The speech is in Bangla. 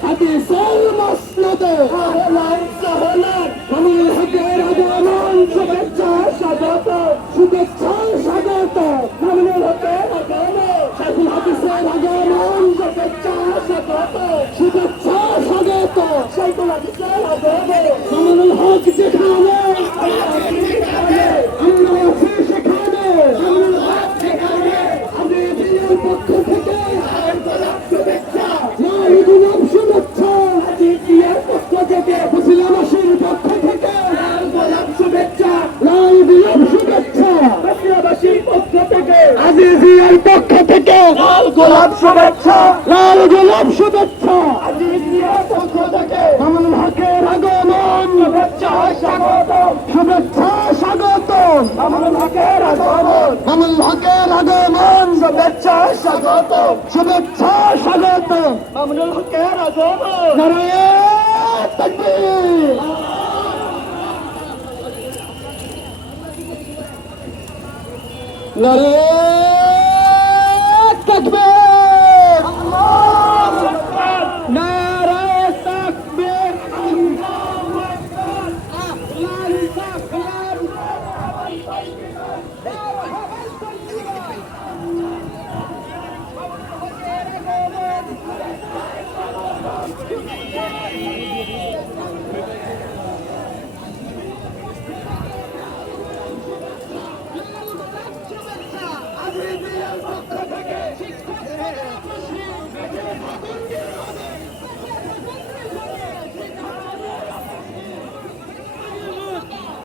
হাদিসের মসনদে আহলান সাহলান মামুনুল হকের আগমন শুভেচ্ছা স্বাগত মামুনুল হকের আগমন শাইখুল হাদিসের আগমন শুভেচ্ছা স্বাগত শাইখুল হাদিসের আগমন মামুনুল হক যেখানে আমরা আছি সেখানে আজিজিয়ার পক্ষ থেকে শুভেচ্ছা লাল গোলাপ শুভেচ্ছা আজিজিয়ার পক্ষ থেকে মুসলিমাবাসীর পক্ষ থেকে লাল গোলাপ শুভেচ্ছা মুসলিমাবাসীর পক্ষ থেকে আজিজিয়ার পক্ষ থেকে লাল গোলাপ শুভেচ্ছা আজিজিয়ার পক্ষ থেকে মামুনুল হকের আগমন শুভেচ্ছা স্বাগতম মামুনুল হকের আগমন শুভেচ্ছা স্বাগতম মামুনুল হকের আগমন নারায়ে তাকবীর নারায়ে